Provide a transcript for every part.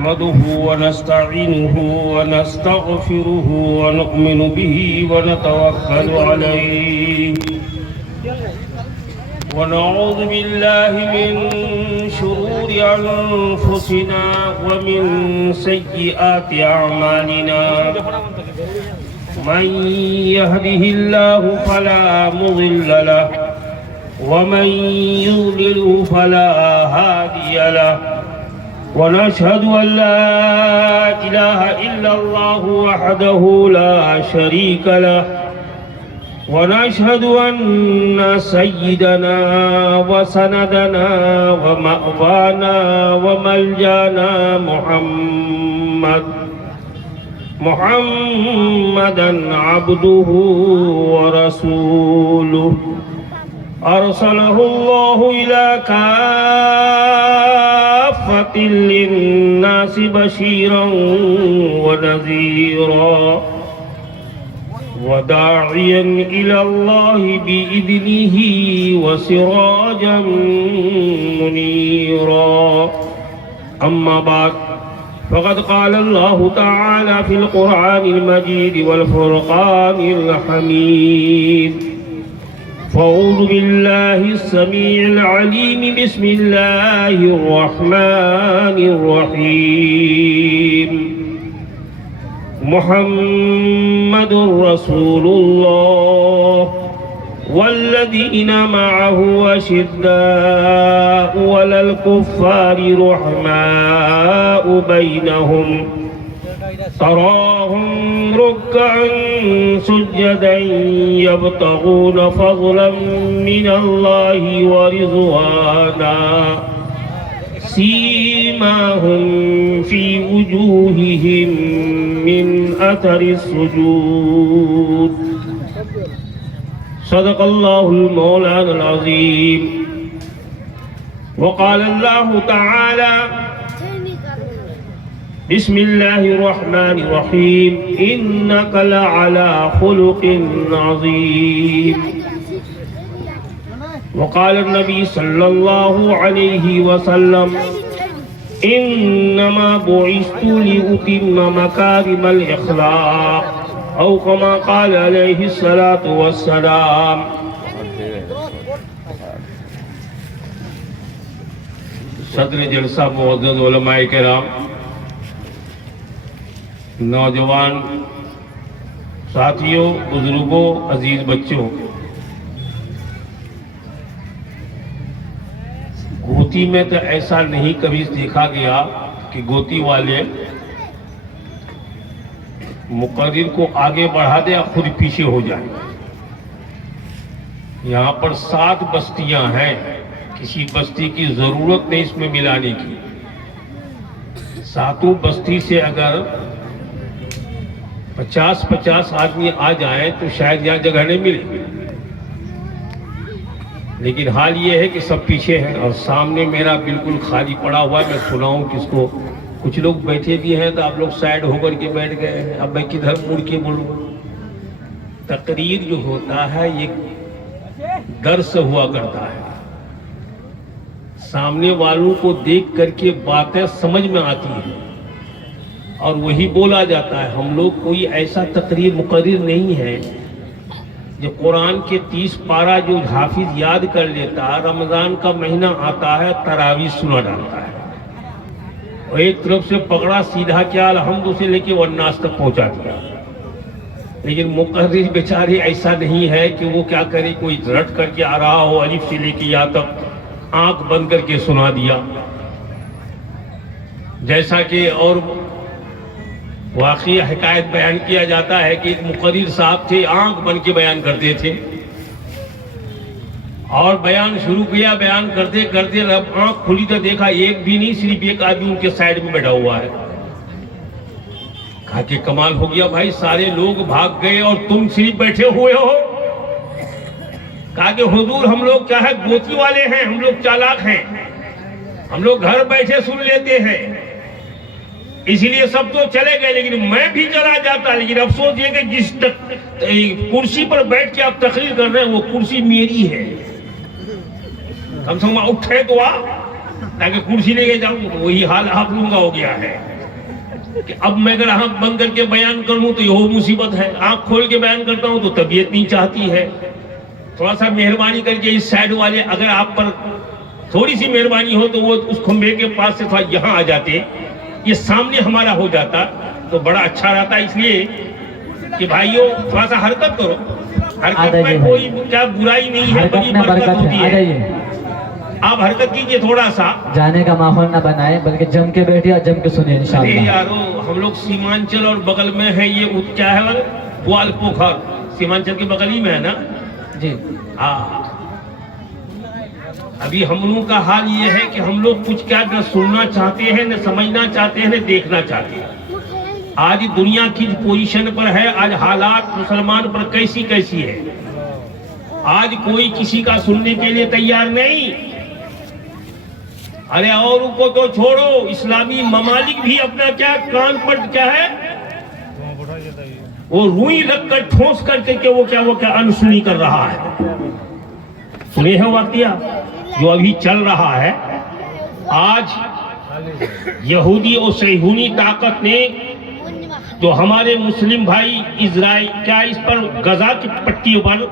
نحمده ونستعينه ونستغفره ونؤمن به ونتوكل عليه ونعوذ بالله من شرور أنفسنا ومن سيئات أعمالنا من يهده الله فلا مضل له ومن يضلل فلا هادي له ونشهد أن لا إله إلا الله وحده لا شريك له ونشهد أن سيدنا وسندنا ومأوانا وملجانا محمدا عبده ورسوله أرسله الله إلى كافة للناس بشيرا ونذيرا وداعيا إلى الله بإذنه وسراجا منيرا أما بعد فقد قال الله تعالى في القرآن المجيد والفرقان الحميد فأعوذ بالله السميع العليم بسم الله الرحمن الرحيم محمد رسول الله والذين معه أشداء على الكفار رحماء بينهم تراهم ركعا سجدا يبتغون فضلا من الله ورضوانا سيماهم في وجوههم من أثر السجود صدق الله المولانا العظيم وقال الله تعالى بسم الله الرحمن الرحيم إنك لعلى خلق عظيم وقال النبي صلى الله عليه وسلم إنما بعثت لأتم مكارم الأخلاق أو كما قال عليه الصلاة والسلام صدر جلسہ معزز علماء کرام، نوجوان ساتھیوں، بزرگوں، عزیز بچوں، گوتی میں تو ایسا نہیں کبھی دیکھا گیا کہ گوتی والے مقرر کو آگے بڑھا دے یا خود پیچھے ہو جائے۔ یہاں پر 7 بستیاں ہیں، کسی بستی کی ضرورت نہیں اس میں ملانے کی۔ 7 بستی سے اگر 50 آدمی آ جائیں تو شاید یہاں جگہ نہیں ملے، لیکن حال یہ ہے کہ سب پیچھے ہیں اور سامنے میرا بالکل خالی پڑا ہوا ہے۔ میں سناؤں کس کو؟ کچھ لوگ بیٹھے بھی ہیں تو آپ لوگ سائڈ ہو کر کے بیٹھ گئے ہیں، اب میں کدھر مڑ کے بولوں؟ تقریر جو ہوتا ہے یہ درس ہوا کرتا ہے، سامنے والوں کو دیکھ کر کے باتیں سمجھ میں آتی ہیں اور وہی بولا جاتا ہے۔ ہم لوگ کوئی ایسا تقریر مقرر نہیں ہے جو قرآن کے 30 پارہ جو حافظ یاد کر لیتا، رمضان کا مہینہ آتا ہے تراویح سنا ڈالتا ہے اور ایک طرف سے پکڑا سیدھا کیا الحمد سے لے کے والناس تک پہنچا دیا۔ لیکن مقرر بیچارے ایسا نہیں ہے کہ وہ کیا کرے، کوئی رٹ کر کے آ رہا ہو الف سے لے کے یا تک آنکھ بند کر کے سنا دیا۔ جیسا کہ اور واقعی حکایت بیان کیا جاتا ہے کہ ایک مقرر صاحب تھے، آنکھ بن کے بیان کرتے تھے اور بیان شروع کیا، بیان کرتے کرتے رب آنکھ کھلی تو دیکھا ایک بھی نہیں، صرف ایک آدمی ان کے سائڈ میں بیٹھا ہوا ہے۔ کہا کہ کمال ہو گیا بھائی، سارے لوگ بھاگ گئے اور تم صرف بیٹھے ہوئے ہو۔ کہا کہ حضور ہم لوگ کیا ہے گوتی والے ہیں، ہم لوگ چالاک ہیں، ہم لوگ گھر بیٹھے سن لیتے ہیں، اس لیے سب تو چلے گئے لیکن میں بھی چلا جاتا، لیکن افسوس یہ کہ جس کرسی پر بیٹھ کے آپ تقریر کر رہے ہیں وہ کرسی میری ہے، کم سے کم اٹھے تو آپ۔ تاکہ کرسی لے کے جاؤں. وہی حال آپ لوگوں کا ہو گیا ہے کہ اب میں اگر آنکھ بند کر کے بیان کروں تو یہ مصیبت ہے, آنکھ کھول کے بیان کرتا ہوں تو طبیعت نہیں چاہتی ہے. تھوڑا سا مہربانی کر کے اس سائڈ والے اگر آپ پر تھوڑی سی مہربانی ہو تو وہ اس کھمبے کے پاس سے تھوڑا یہاں آ جاتے, یہ سامنے ہمارا ہو جاتا تو بڑا اچھا رہتا. اس لیے کہ بھائیوں تھوڑا سا حرکت کرو, حرکت میں کوئی کیا برائی نہیں ہے, بڑی برکت ہوتی ہے. آپ حرکت کیجئے تھوڑا سا, جانے کا ماحول نہ بنائے بلکہ جم کے بیٹھے اور جم کے سنیں انشاءاللہ. یارو ہم لوگ سیمانچل اور بغل میں ہے یہ کیا ہے بوال پوکھر, سیمانچل کے بغل ہی میں ہے نا جی. ہاں ابھی ہم لوگوں کا حال یہ ہے کہ ہم لوگ کچھ کیا نہ سننا چاہتے ہیں, نہ سمجھنا چاہتے ہیں, نہ دیکھنا چاہتے ہیں. آج دنیا کی پوزیشن پر ہے, آج حالات مسلمان پر کیسی کیسی ہے. آج کوئی کسی کا سننے کے لیے تیار نہیں. ارے اور کو تو چھوڑو, اسلامی ممالک بھی اپنا کیا کان پر کیا ہے وہ روئی رکھ کر ٹھوس کر کے کہ وہ کیا انسنی کر رہا ہے. سنے ہیں واقعہ جو ابھی چل رہا ہے. آج یہودی اور صہیونی طاقت نے جو ہمارے مسلم بھائی اسرائیل کیا اس پر غزہ کی پٹی پر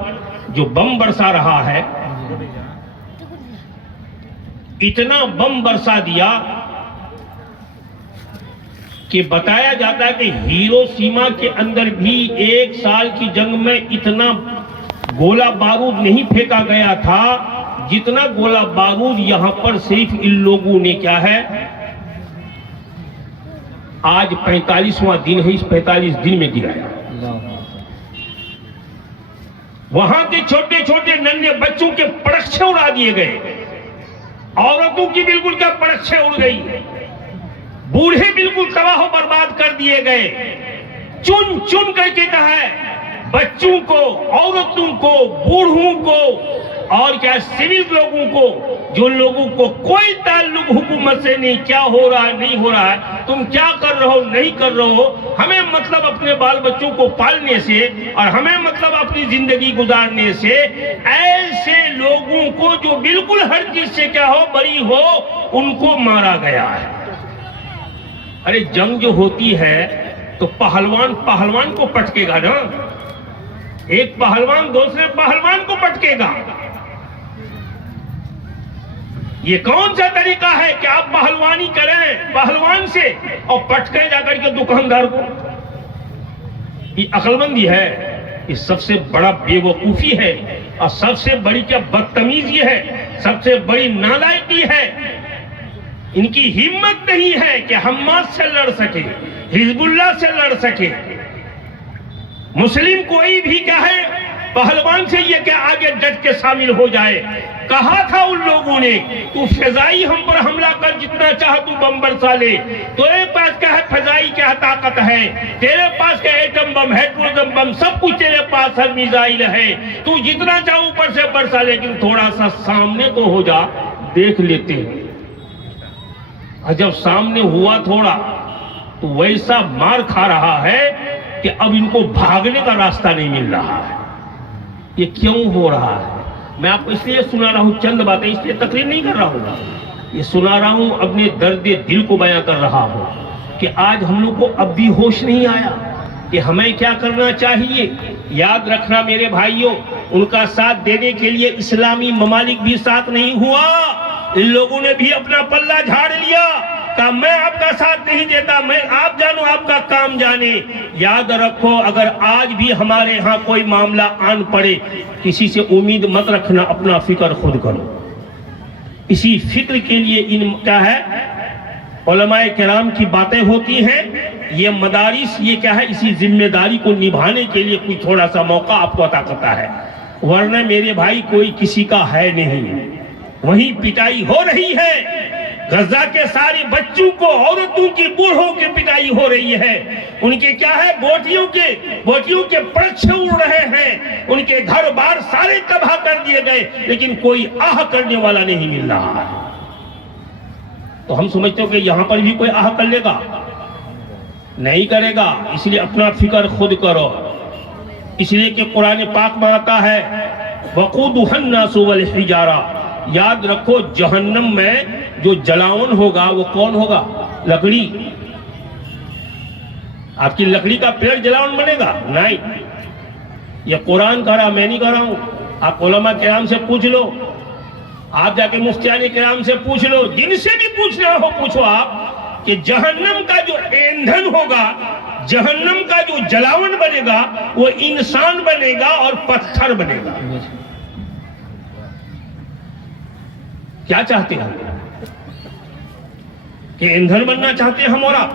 جو بم برسا رہا ہے, اتنا بم برسا دیا کہ بتایا جاتا ہے کہ ہیروشیما کے اندر بھی 1 سال کی جنگ میں اتنا گولہ بارود نہیں پھینکا گیا تھا جتنا گولہ بارود یہاں پر صرف ان لوگوں نے کیا ہے آج 45واں دن ہے, اس 45 دن میں گرایا. وہاں کے چھوٹے چھوٹے ننھے بچوں کے پرچھے اڑا دیے گئے, عورتوں کی بالکل کیا پرچھے اڑ گئی, بوڑھے بالکل تباہ و برباد کر دیے گئے. چن چن کر کے کہا ہے بچوں کو, عورتوں کو, بوڑھوں کو اور کیا سول لوگوں کو, جو لوگوں کو کوئی تعلق حکومت سے نہیں, کیا ہو رہا ہے نہیں ہو رہا ہے, تم کیا کر رہے ہو نہیں کر رہے ہو, ہمیں مطلب اپنے بال بچوں کو پالنے سے اور ہمیں مطلب اپنی زندگی گزارنے سے. ایسے لوگوں کو جو بالکل ہر چیز سے کیا ہو بری ہو ان کو مارا گیا ہے. ارے جنگ جو ہوتی ہے تو پہلوان کو پٹکے گا نا, ایک پہلوان دوسرے پہلوان کو پٹکے گا. یہ کون سا طریقہ ہے کہ آپ پہلوانی کریں پہلوان سے اور پٹکے جا کر کے دکاندار کو؟ یہ عقل مندی ہے, یہ سب سے بڑا بے وقوفی ہے اور سب سے بڑی کیا بدتمیزی ہے, سب سے بڑی نالائقی ہے. ان کی ہمت نہیں ہے کہ حماس سے لڑ سکے, حزب اللہ سے لڑ سکے. مسلم کوئی بھی کیا ہے پہلوان سے یہ کہ آگے ڈٹ کے شامل ہو جائے. کہا تھا ان لوگوں نے تو فضائی ہم پر حملہ کر, جتنا چاہ تو بم برسا لے, تیرے پاس کیا ہے فضائی کیا طاقت ہے, تیرے پاس کیا ایٹم بم, ہیڈروجن بم, سب کچھ تیرے پاس ہے, میزائل ہے, تو جتنا چاہ اوپر سے برسا, لیکن تھوڑا سا سامنے تو ہو جا, دیکھ لیتے ہیں. اور جب سامنے ہوا تھوڑا تو ویسا مار کھا رہا ہے کہ اب ان کو بھاگنے کا راستہ نہیں مل رہا ہے. یہ کیوں ہو رہا ہے؟ میں آپ کو اس لیے سنا رہا ہوں, چند باتیں, اس لیے تقریر نہیں کر رہا ہوں, یہ سنا رہا ہوں اپنے درد دل کو بیان کر رہا ہوں کہ آج ہم لوگ کو اب بھی ہوش نہیں آیا کہ ہمیں کیا کرنا چاہیے. یاد رکھنا میرے بھائیوں, ان کا ساتھ دینے کے لیے اسلامی ممالک بھی ساتھ نہیں ہوا, ان لوگوں نے بھی اپنا پلہ جھاڑ لیا, کہا میں آپ کا ساتھ نہیں دیتا, میں آپ جانو آپ کا کام جانے. یاد رکھو اگر آج بھی ہمارے ہاں کوئی معاملہ آن پڑے, کسی سے امید مت رکھنا, اپنا فکر خود کرو. اسی فکر کے لیے ان کیا ہے علماء کرام کی باتیں ہوتی ہیں, یہ مدارس یہ کیا ہے اسی ذمہ داری کو نبھانے کے لیے کوئی تھوڑا سا موقع آپ کو عطا کرتا ہے. ورنہ میرے بھائی کوئی کسی کا ہے نہیں. وہیں پٹائی ہو رہی ہے, غزہ کے سارے بچوں کو, عورتوں کی, بوڑھوں کی پٹائی ہو رہی ہے. ان کے کیا ہے بوٹیوں کے پرچھے اڑ رہے ہیں, ان کے گھر بار سارے تباہ کر دیے گئے, لیکن کوئی آہ کرنے والا نہیں مل رہا ہے. تو ہم سمجھتے ہو کہ یہاں پر بھی کوئی آہ کر لے گا, نہیں کرے گا. اس لیے اپنا فکر خود کرو, اس لیے کہ قرآن پاک میں آتا ہے وقودها الناس والحجارہ, یاد رکھو جہنم میں جو جلاون ہوگا وہ کون ہوگا؟ لکڑی. آپ کی لکڑی کا پیڑ جلاون بنے گا؟ نہیں. یہ قرآن کہہ رہا، میں نہیں کہہ رہا ہوں. آپ علماء کرام سے پوچھ لو، آپ جا کے مفتیان کرام سے پوچھ لو، جن سے بھی پوچھنا ہو پوچھو آپ کہ جہنم کا جو ایندھن ہوگا، جہنم کا جو جلاون بنے گا وہ انسان بنے گا اور پتھر بنے گا. کیا چاہتے ہیں کہ ایندھن بننا چاہتے ہیں ہم اور آپ؟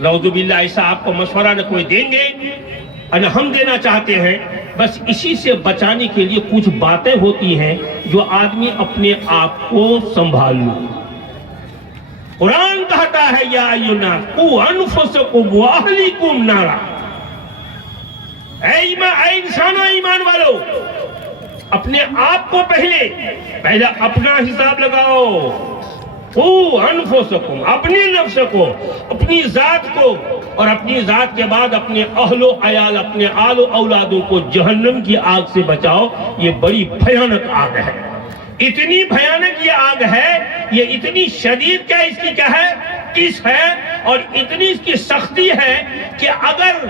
نعوذ باللہ ایسا آپ کو مشورہ نہ کوئی دیں گے اور ہم دینا چاہتے ہیں. بس اسی سے بچانے کے لیے کچھ باتیں ہوتی ہیں جو آدمی اپنے آپ کو سنبھال لو. قرآن کہتا ہے یا ایھا الناس قوا انفسکم واہلیکم نارا. اے انسانوں، ایمان والو، اپنے آپ کو پہلے اپنا حساب لگاؤ. قوا انفسکم، اپنی نفس کو، اپنی ذات کو، اور اپنی ذات کے بعد اپنے اہل و عیال، اپنے آل و اولادوں کو جہنم کی آگ سے بچاؤ. یہ بڑی بھیانک آگ ہے. اتنی بھیانک یہ آگ ہے، یہ اتنی شدید کیا اس کی کیا ہے کس ہے، اور اتنی اس کی سختی ہے کہ اگر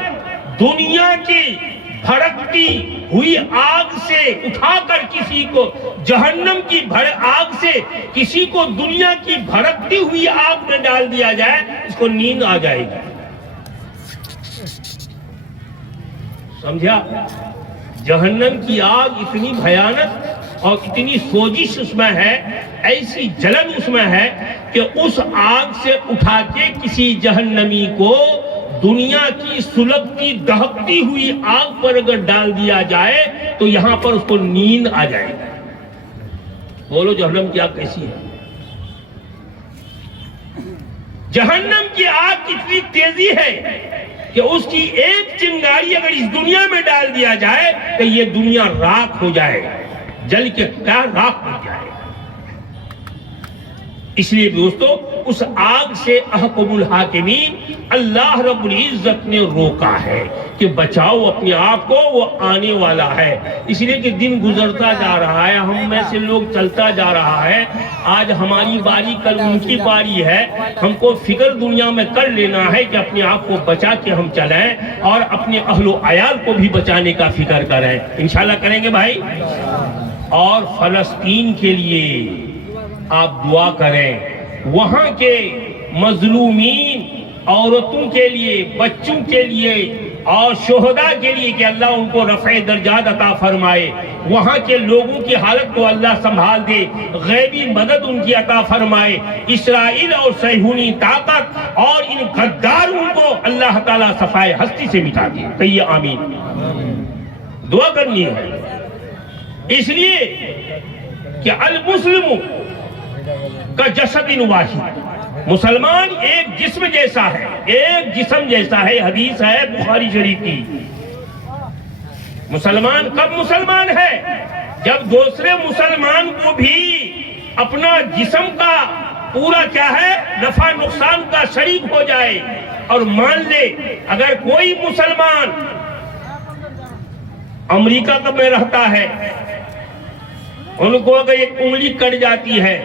دنیا کی بھڑکتی ہوئی آگ سے اٹھا کر کسی کو، جہنم کی آگ سے کسی کو دنیا کی بھڑکتی ہوئی آگ میں ڈال دیا جائے، اس کو نیند آ جائے گی. سمجھا؟ جہنم کی آگ اتنی بھیانک اور اتنی سوزش اس میں ہے، ایسی جلن اس میں ہے کہ اس آگ سے اٹھا کے کسی جہنمی کو دنیا کی سلگتی دہکتی ہوئی آگ پر اگر ڈال دیا جائے تو یہاں پر اس کو نیند آ جائے گی. بولو جہنم کی آگ کیسی ہے؟ جہنم کی آگ کتنی تیزی ہے کہ اس کی ایک چنگاری اگر اس دنیا میں ڈال دیا جائے تو یہ دنیا راکھ ہو جائے، جل کے کیا راکھ ہو جائے. اس لیے دوستو اس آگ سے احکم الحاکمین اللہ رب العزت نے روکا ہے کہ بچاؤ اپنے آپ کو، وہ آنے والا ہے. اس لیے کہ دن گزرتا جا رہا ہے، ہم میں سے لوگ چلتا جا رہا ہے. آج ہماری باری، کل ان کی باری ہے. ہم کو فکر دنیا میں کر لینا ہے کہ اپنے آپ کو بچا کے ہم چلیں اور اپنے اہل و عیال کو بھی بچانے کا فکر کریں. انشاءاللہ کریں گے بھائی. اور فلسطین کے لیے آپ دعا کریں، وہاں کے مظلومین عورتوں کے لیے، بچوں کے لیے اور شہداء کے لیے کہ اللہ ان کو رفع درجات عطا فرمائے. وہاں کے لوگوں کی حالت کو اللہ سنبھال دے، غیبی مدد ان کی عطا فرمائے. اسرائیل اور صہیونی طاقت اور ان غداروں کو اللہ تعالیٰ صفائے ہستی سے مٹا دے. کہیے آمین. دعا کرنی ہے. اس لیے کہ المسلم کا جسد واحد، مسلمان ایک جسم جیسا ہے، ایک جسم جیسا ہے. حدیث ہے بخاری شریف کی. مسلمان کب مسلمان ہے؟ جب دوسرے مسلمان کو بھی اپنا جسم کا پورا کیا ہے نفع نقصان کا شریک ہو جائے اور مان لے. اگر کوئی مسلمان امریکہ میں رہتا ہے، ان کو اگر ایک انگلی کٹ جاتی ہے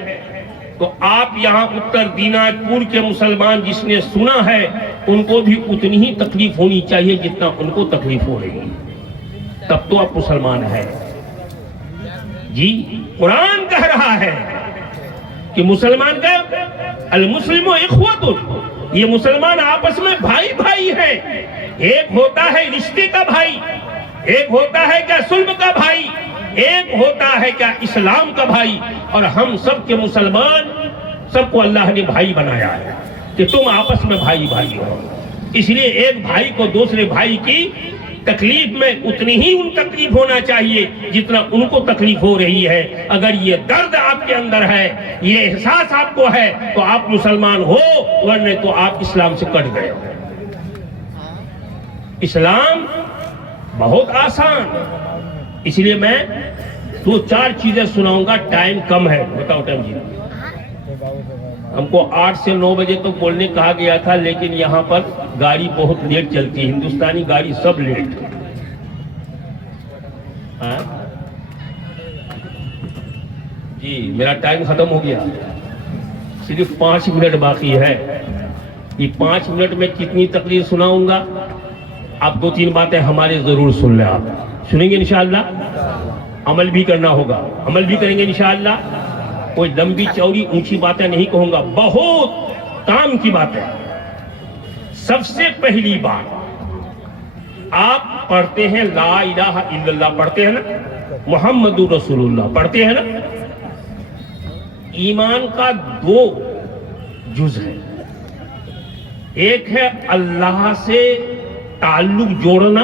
تو آپ یہاں اتر دیناجپور کے مسلمان جس نے سنا ہے ان کو بھی اتنی ہی تکلیف ہونی چاہیے جتنا ان کو تکلیف ہو رہی ہے. تب تو آپ مسلمان ہے. جی قرآن کہہ رہا ہے کہ مسلمان کا المسلم اخوۃ، یہ مسلمان آپس میں بھائی بھائی ہیں. ایک ہوتا ہے رشتے کا بھائی، ایک ہوتا ہے کیا صلب کا بھائی، ایک ہوتا ہے کیا اسلام کا بھائی. اور ہم سب کے مسلمان سب کو اللہ نے بھائی بنایا ہے کہ تم آپس میں بھائی بھائی ہو. اس لیے ایک بھائی کو دوسرے بھائی کی تکلیف میں اتنی ہی ان تکلیف ہونا چاہیے جتنا ان کو تکلیف ہو رہی ہے. اگر یہ درد آپ کے اندر ہے، یہ احساس آپ کو ہے تو آپ مسلمان ہو، ورنہ تو آپ اسلام سے کٹ گئے ہو. اسلام بہت آسان. اس لیے میں 2-4 چیزیں سناؤں گا، ٹائم کم ہے. بتاؤ ٹائم جی. ہم کو 8 سے 9 بجے تو بولنے کہا گیا تھا، لیکن یہاں پر گاڑی بہت لیٹ چلتی ہے. ہندوستانی گاڑی سب لیٹ. جی میرا ٹائم ختم ہو گیا، صرف 5 منٹ باقی ہے. یہ 5 منٹ میں کتنی تقریر سناؤں گا؟ آپ 2-3 باتیں ہمارے ضرور سن لیں. آپ سنیں گے انشاءاللہ، عمل بھی کرنا ہوگا، عمل بھی کریں گے انشاءاللہ. کوئی لمبی چوڑی اونچی باتیں نہیں کہوں گا، بہت کام کی باتیں. سب سے پہلی بات، آپ پڑھتے ہیں لا الہ الا اللہ، پڑھتے ہیں نا، محمد رسول اللہ پڑھتے ہیں نا. ایمان کا 2 جز ہے. ایک ہے اللہ سے تعلق جوڑنا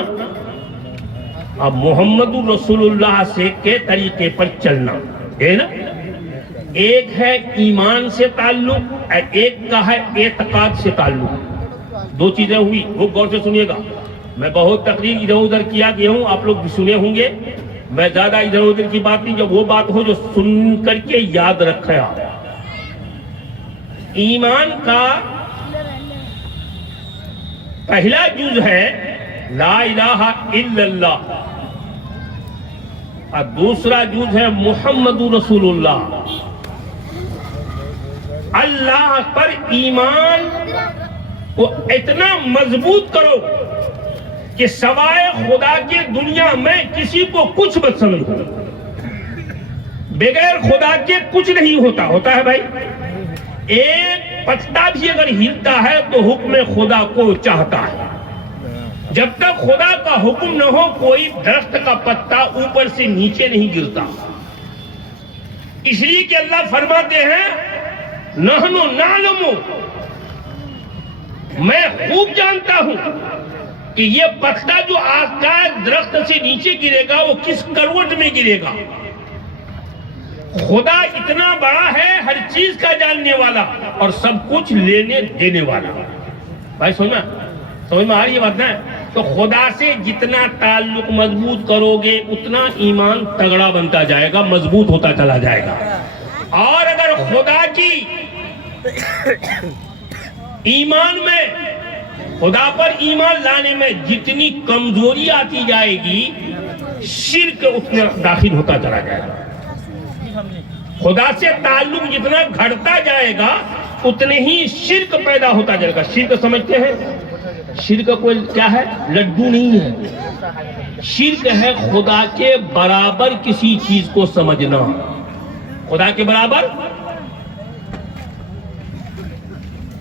اور محمد رسول اللہ سے کے طریقے پر چلنا ہے نا. ایک ہے ایمان سے تعلق، ایک کا ہے اعتقاد سے تعلق. 2 چیزیں ہوئی، وہ غور سے سنیے گا. میں بہت تقریر ادھر ادھر کیا گیا ہوں، آپ لوگ بھی سنے ہوں گے. میں زیادہ ادھر ادھر کی بات نہیں، جب وہ بات ہو جو سن کر کے یاد رکھے. آپ ایمان کا پہلا جز ہے لا الہ الا اللہ، اور دوسرا جز ہے محمد رسول اللہ. اللہ پر ایمان کو اتنا مضبوط کرو کہ سوائے خدا کے دنیا میں کسی کو کچھ مت سمجھو. بغیر خدا کے کچھ نہیں ہوتا. ہوتا ہے بھائی، ایک پتا بھی اگر ہلتا ہے تو حکم خدا کو چاہتا ہے. جب تک خدا کا حکم نہ ہو کوئی درخت کا پتا اوپر سے نیچے نہیں گرتا. اس لیے کہ اللہ فرماتے ہیں نحن نعلم، میں خوب جانتا ہوں کہ یہ پتا جو آتا ہے درخت سے نیچے گرے گا وہ کس کروٹ میں گرے گا. خدا اتنا بڑا ہے، ہر چیز کا جاننے والا اور سب کچھ لینے دینے والا. بھائی سمجھ میں آ رہی ہے بات نا؟ تو خدا سے جتنا تعلق مضبوط کرو گے اتنا ایمان تگڑا بنتا جائے گا، مضبوط ہوتا چلا جائے گا. اور اگر خدا کی ایمان میں، خدا پر ایمان لانے میں جتنی کمزوری آتی جائے گی، شرک اتنا داخل ہوتا چلا جائے گا. خدا سے تعلق جتنا گھٹتا جائے گا اتنے ہی شرک پیدا ہوتا جائے گا. شرک سمجھتے ہیں؟ شرک کوئی کیا ہے؟ لڈو نہیں ہے. شرک ہے خدا کے برابر کسی چیز کو سمجھنا. خدا کے برابر،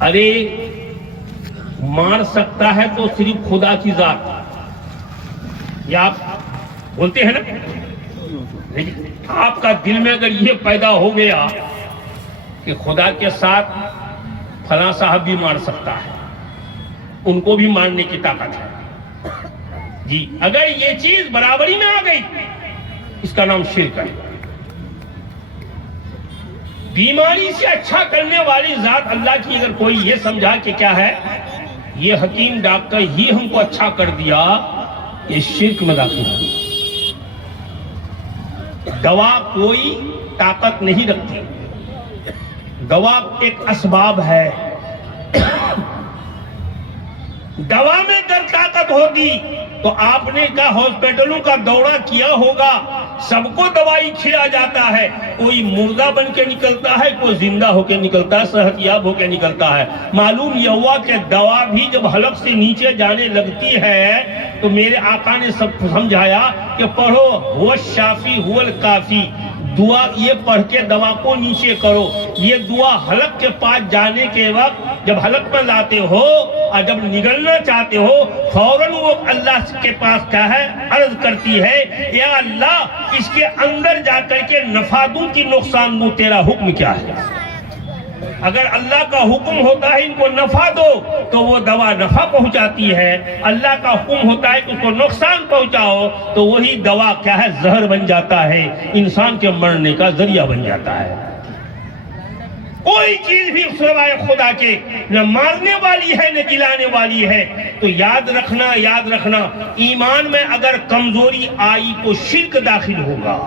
ارے مار سکتا ہے تو صرف خدا کی ذات. یہ آپ بولتے ہیں نا، لیکن آپ کا دل میں اگر یہ پیدا ہو گیا کہ خدا کے ساتھ فلاں صاحب بھی مار سکتا ہے، ان کو بھی مارنے کی طاقت ہے جی، اگر یہ چیز برابری میں آ گئی اس کا نام شرک ہے. بیماری سے اچھا کرنے والی ذات اللہ کی اگر کوئی یہ سمجھا کہ کیا ہے یہ حکیم ڈاکٹر ہی ہم کو اچھا کر دیا، یہ شرک میں داخل ہے. دوا کوئی طاقت نہیں رکھتی، دوا ایک اسباب ہے. دوا میں اگر طاقت ہوتی تو آپ نے کہا ہاسپٹلوں کا دورہ کیا ہوگا، سب کو دوائی کھلا جاتا ہے، کوئی مردہ بن کے نکلتا ہے، کوئی زندہ ہو کے نکلتا ہے، صحت یاب ہو کے نکلتا ہے. معلوم یہ ہوا کہ دوا بھی جب حلق سے نیچے جانے لگتی ہے تو میرے آقا نے سب سمجھایا کہ پڑھو هو الشافی هو الکافی، دعا یہ پڑھ کے دوا کو نیچے کرو. یہ دعا حلق کے پاس جانے کے وقت جب حلق میں لاتے ہو اور جب نگلنا چاہتے ہو فوراً وہ اللہ کے پاس کیا ہے عرض کرتی ہے، یا اللہ اس کے اندر جا کر کے نفع دوں کی نقصان دوں، تیرا حکم کیا ہے. اگر اللہ کا حکم ہوتا ہے ان کو نفع دو تو وہ دوا نفع پہنچاتی ہے، اللہ کا حکم ہوتا ہے کہ اس کو نقصان پہنچاؤ تو وہی دوا کیا ہے زہر بن جاتا ہے، انسان کے مرنے کا ذریعہ بن جاتا ہے. کوئی چیز بھی سوائے خدا کے نہ مارنے والی ہے نہ گلانے والی ہے. تو یاد رکھنا ایمان میں اگر کمزوری آئی تو شرک داخل ہوگا.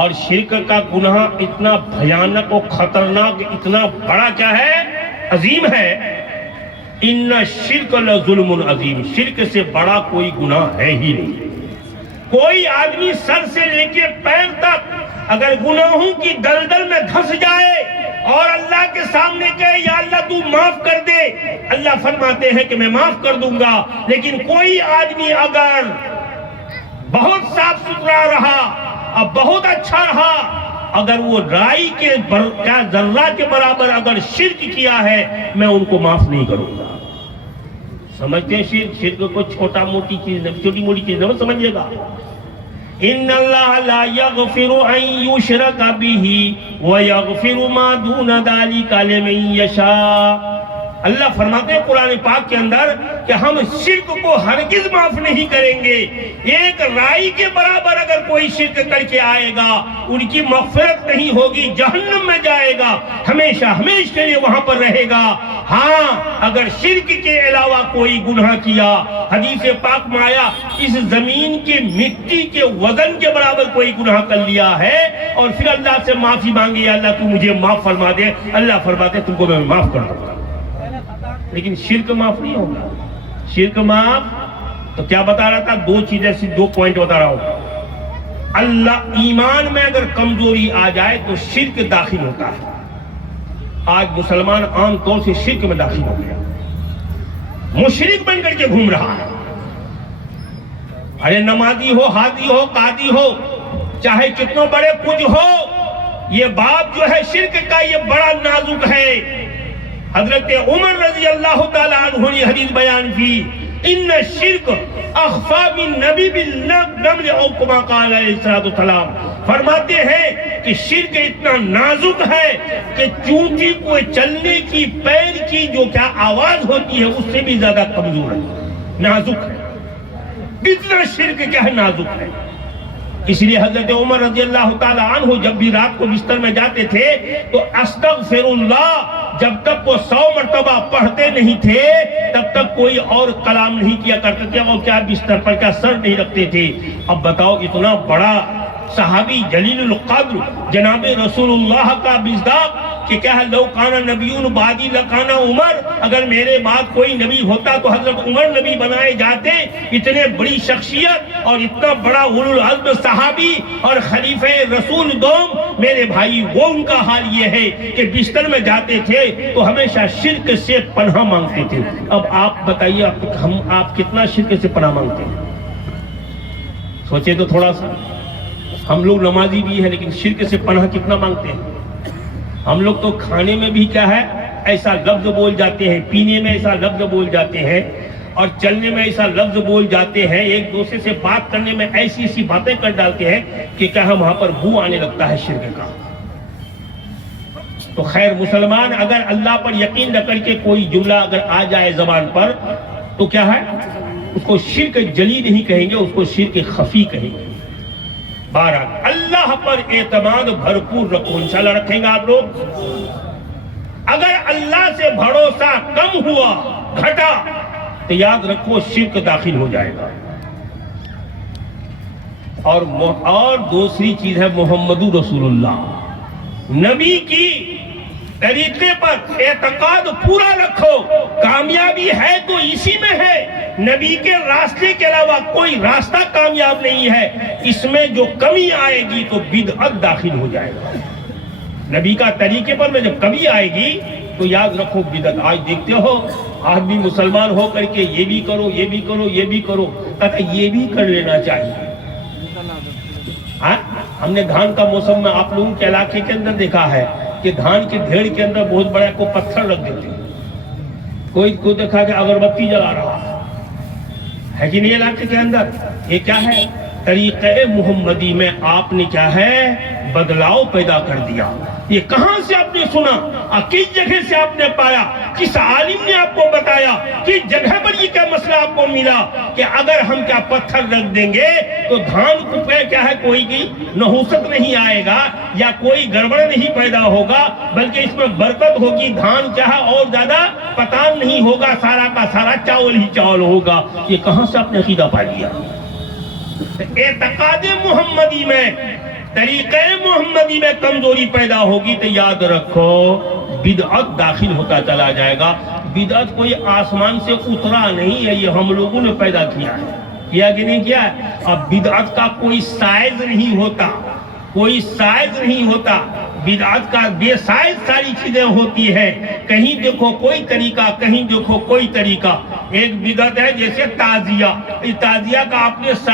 اور شرک کا گناہ اتنا بھیانک اور خطرناک، اتنا بڑا کیا ہے، عظیم ہے. ان الشرک لظلم عظیم، شرک سے بڑا کوئی گناہ ہے ہی نہیں. کوئی آدمی سر سے لے کے پیر تک اگر گناہوں کی دلدل میں دھس جائے اور اللہ کے سامنے کہے یا اللہ تو معاف کر دے، اللہ فرماتے ہیں کہ میں معاف کر دوں گا۔ لیکن کوئی آدمی اگر بہت صاف ستھرا رہا اور بہت اچھا رہا، اگر وہ رائی کے ذرہ کے برابر اگر شرک کیا ہے، میں ان کو معاف نہیں کروں گا۔ سمجھتے ہیں شرک کو چھوٹا موٹی چیز نہیں، چھوٹی موٹی چیز نہیں سمجھیے گا۔ ان اللہ لا یغفر ان یشرک بہ ویغفر ما دون ذلک لمن یشاء۔ اللہ فرماتے ہیں قرآن پاک کے اندر کہ ہم شرک کو ہرگز معاف نہیں کریں گے۔ ایک رائی کے برابر اگر کوئی شرک کر کے آئے گا، ان کی مغفرت نہیں ہوگی، جہنم میں جائے گا، ہمیشہ ہمیشہ کے لیے وہاں پر رہے گا۔ ہاں اگر شرک کے علاوہ کوئی گناہ کیا، حدیث پاک میں آیا اس زمین کی مٹی کے وزن کے برابر کوئی گناہ کر لیا ہے اور پھر اللہ سے معافی مانگی، اللہ تو مجھے معاف فرما دے، اللہ فرماتے تم کو میں معاف کر دوں گا۔ لیکن شرک معاف نہیں ہوگا۔ شرک معاف تو کیا بتا رہا تھا؟ دو چیزیں، دو پوائنٹ بتا رہا ہوں۔ اللہ ایمان میں اگر کمزوری آ جائے تو شرک داخل ہوتا ہے۔ آج مسلمان عام طور سے شرک میں داخل ہو گیا، مشرک بن کر کے گھوم رہا ہے۔ ارے نمازی ہو، حاجی ہو، قاضی ہو، چاہے کتنے بڑے کچھ ہو، یہ باب جو ہے شرک کا یہ بڑا نازک ہے۔ حضرت عمر رضی اللہ تعالیٰ عنہ نے حدیث بیان کی، ان الشرک اخفا من نبی بالنمل او کما قال علیہ السلام، فرماتے ہیں کہ شرک اتنا نازک ہے کہ چونٹی کو چلنے کی پیر کی جو کیا آواز ہوتی ہے اس سے بھی زیادہ کمزور ہے، نازک ہے۔ اتنا شرک کیا ہے، نازک ہے۔ اس لیے حضرت عمر رضی اللہ تعالیٰ عنہ جب بھی رات کو بستر میں جاتے تھے تو استغفر اللہ جب تک وہ 100 مرتبہ پڑھتے نہیں تھے تب تک کوئی اور کلام نہیں کیا کرتے تھے، اور کیا بستر پر کیا سر نہیں رکھتے تھے۔ اب بتاؤ اتنا بڑا صحابی جلیل القدر جناب رسول اللہ کا مصداق کہ کیا ہے، لو کانا نبیون بعدی لکانا عمر، اگر میرے بعد کوئی نبی ہوتا تو حضرت عمر نبی بنائے جاتے۔ اتنے بڑی شخصیت اور اتنا بڑا اولو العزم صحابی اور خلیفہ رسول دوم، میرے بھائی وہ ان کا حال یہ ہے کہ بستر میں جاتے تھے تو ہمیشہ شرک سے پناہ مانگتے تھے۔ اب آپ بتائیے آپ کتنا شرک سے پناہ مانگتے ہیں؟ سوچے تو تھوڑا سا۔ ہم لوگ نمازی بھی ہیں لیکن شرک سے پناہ کتنا مانگتے ہیں؟ ہم لوگ تو کھانے میں بھی کیا ہے ایسا لفظ بول جاتے ہیں، پینے میں ایسا لفظ بول جاتے ہیں، اور چلنے میں ایسا لفظ بول جاتے ہیں، ایک دوسرے سے بات کرنے میں ایسی ایسی باتیں کر ڈالتے ہیں کہ کیا ہم وہاں پر بو آنے لگتا ہے شرک کا۔ تو خیر مسلمان اگر اللہ پر یقین نہ کر کے کوئی جملہ اگر آ جائے زبان پر تو کیا ہے، اس کو شرک جلی نہیں کہیں گے، اس کو شرک خفی کہیں گے۔ بہرحال اللہ پر اعتماد بھرپور رکھو، انشاءاللہ رکھیں گے آپ لوگ۔ اگر اللہ سے بھروسہ کم ہوا، گھٹا، تو یاد رکھو شرک داخل ہو جائے گا۔ اور دوسری چیز ہے محمد رسول اللہ، نبی کی طریقے پر اعتقاد پورا رکھو۔ کامیابی ہے تو اسی میں ہے، نبی کے راستے کے علاوہ کوئی راستہ کامیاب نہیں ہے۔ اس میں جو کمی آئے گی تو بدعت داخل ہو جائے گا۔ نبی کا طریقے پر میں جب کمی آئے گی تو یاد رکھو بدعت۔ آج دیکھتے ہو آدمی مسلمان ہو کر کے یہ بھی کرو، یہ بھی کرو، یہ بھی کرو، کہتا یہ بھی کر لینا چاہیے۔ ہم نے دھان کا موسم میں آپ لوگوں کے علاقے کے اندر دیکھا ہے کہ دھان کے ڈھیر کے اندر بہت بڑا کو پتھر رکھ دیتے ہیں، کوئی دیکھا کہ اگربتی جلا رہا ہے کہ نہیں علاقے کے اندر۔ یہ کیا ہے؟ طریقہ محمدی میں آپ نے کیا ہے بدلاؤ پیدا کر دیا۔ یہ کہاں سے آپ نے سنا، کس جگہ سے آپ نے پایا، کس عالم نے آپ کو بتایا، کس جگہ پر یہ کیا مسئلہ آپ کو ملا کہ اگر ہم کیا پتھر رکھ دیں گے تو دھان کو کیا ہے کوئی کی نحوست نہیں آئے گا یا کوئی گڑبڑ نہیں پیدا ہوگا، بلکہ اس میں برکت ہوگی، دھان کیا ہے اور زیادہ پتان نہیں ہوگا، سارا کا سارا چاول ہی چاول ہوگا۔ یہ کہاں سے آپ نے عقیدہ پا لیا؟ اعتقاد محمدی میں، طریقہ محمدی میں کمزوری پیدا ہوگی تو یاد رکھو بدعت داخل ہوتا چلا جائے گا۔ بدعت کوئی آسمان سے اترا نہیں ہے، یہ ہم لوگوں نے پیدا کیا ہے، کیا کہ نہیں کیا ہے؟ اب بدعت کا کوئی سائز نہیں ہوتا، کوئی سائز نہیں ہوتا، بدعت کا بے سائز ساری چیزیں ہوتی ہیں، کہیں دیکھو کوئی طریقہ، کہیں دیکھو کوئی طریقہ۔ ایک بدعت ہے جیسے تعزیہ، اس تعزیہ کا آپ نے سائز